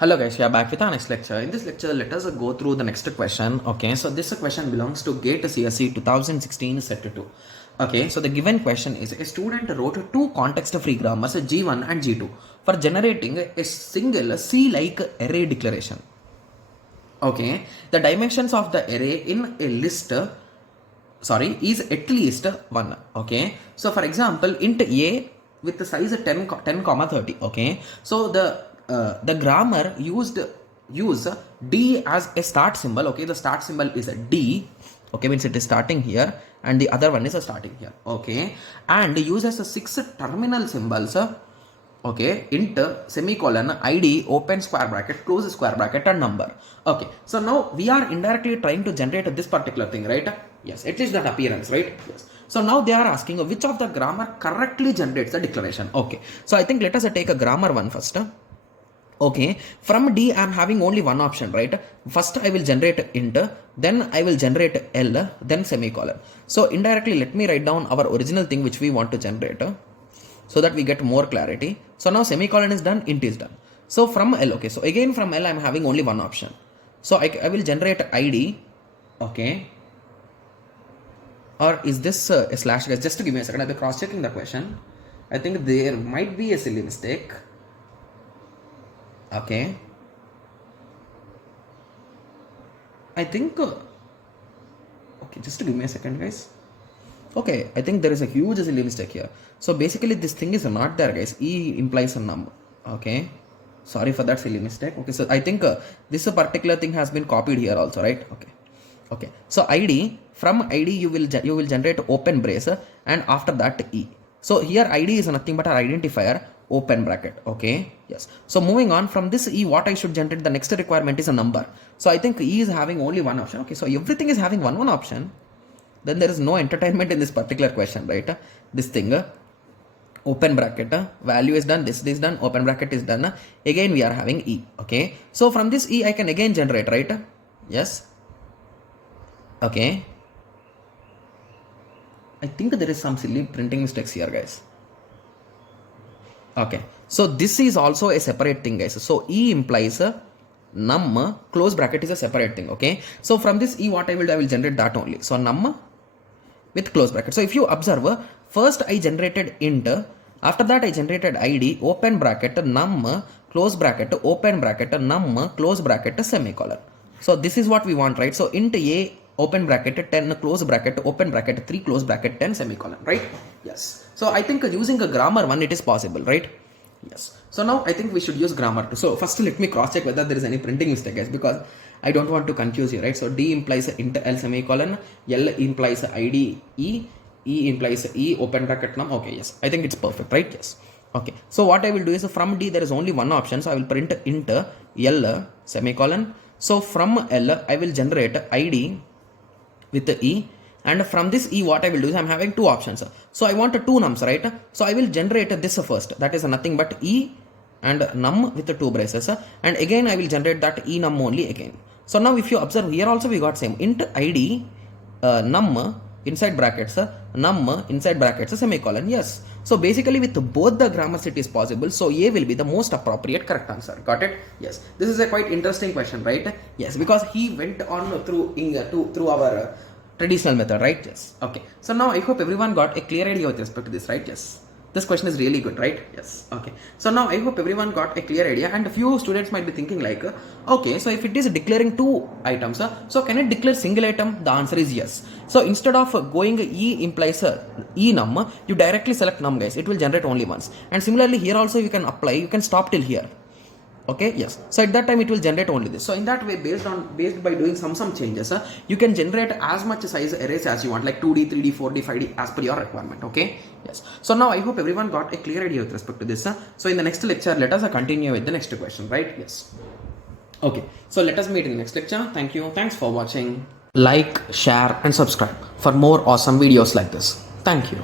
Hello guys, we are back with our next lecture. In this lecture, let us go through the next question. Okay, so this question belongs to GATE CSE 2016 set 2. Okay, so the given question is a student wrote two context-free grammars G1 and G2 for generating a single C-like array declaration. Okay, the dimensions of the array in a list is at least 1. Okay, so for example, int a with the size 10 comma 30. Okay, so the grammar use d as a start symbol. Okay, the start symbol is a d. Okay, means it is starting here and the other one is a starting here. Okay, and uses 6 terminal symbols. Okay, int semicolon id open square bracket close square bracket and number. Okay, so now we are indirectly trying to generate this particular thing, right? Yes, at least that appearance, right? Yes. So now they are asking which of the grammar correctly generates the declaration. Okay, so I think let us take a grammar one first. Okay, from D I am having only one option, right? First I will generate int, then I will generate L, then semicolon. So indirectly let me write down our original thing which we want to generate so that we get more clarity. So now semicolon is done, int is done. So from L, okay, so again from L I am having only one option. So I will generate ID, okay. Or is this a slash, guys? Just to give me a second, I'll be cross checking the question. I think there might be a silly mistake. Okay, I think okay, just to give me a second, guys. Okay, I think there is a huge silly mistake here. So basically this thing is not there, guys. E implies a number. Okay, sorry for that silly mistake. Okay, so I think this particular thing has been copied here also, right? Okay, so id, from id you will generate open brace and after that e. So here id is nothing but our identifier, open bracket. Okay, yes. So moving on from this e, what I should generate, the next requirement is a number. So I think e is having only one option. Okay, so everything is having one option. Then there is no entertainment in this particular question, right? This thing, open bracket, value is done, this is done, open bracket is done. Again we are having e. Okay, so from this e I can again generate, right? Yes. Okay, I think there is some silly printing mistakes here, guys. Okay, so this is also a separate thing, guys. So e implies num close bracket is a separate thing. Okay, so from this e what I will do, I will generate that only. So num with close bracket. So if you observe, first I generated int, after that I generated id open bracket num close bracket open bracket num close bracket semicolon. So this is what we want, right? So int a open bracket 10 close bracket open bracket 3 close bracket 10 semicolon, right? Yes. So I think using a grammar one it is possible, right? Yes. So now I think we should use grammar 2. So first let me cross check whether there is any printing mistake, guys, because I don't want to confuse you, right? So d implies int l semicolon, l implies id e, e implies e open bracket num. Okay, yes, I think it's perfect, right? Yes. Okay, so what I will do is from d there is only one option, so I will print int l semicolon. So from l I will generate id with the e, and from this e what I will do is I'm having two options. So I want two nums, right? So I will generate this first, that is nothing but e and num with the two braces, and again I will generate that e num only again. So now if you observe here also we got same int id num inside brackets num inside brackets semicolon. Yes, so basically with both the grammars it is possible, so a will be the most appropriate correct answer. Got it? Yes, this is a quite interesting question, right? Yes, because he went on through our traditional method, right? Yes. Okay, so now I hope everyone got a clear idea with respect to this, right? Yes, this question is really good, right? Yes. Okay, so now I hope everyone got a clear idea, and a few students might be thinking like, okay, so if it is declaring two items, so can it declare single item? The answer is yes. So instead of going e implies e num, you directly select num, guys. It will generate only once. And similarly here also you can apply, you can stop till here. Okay, yes, so at that time it will generate only this. So in that way, based by doing some changes, you can generate as much size arrays as you want, like 2d 3d 4d 5d as per your requirement. Okay, yes. So now I hope everyone got a clear idea with respect to this. So in the next lecture let us continue with the next question, right? Yes. Okay, so let us meet in the next lecture. Thank you, thanks for watching. Like, share and subscribe for more awesome videos like this. Thank you.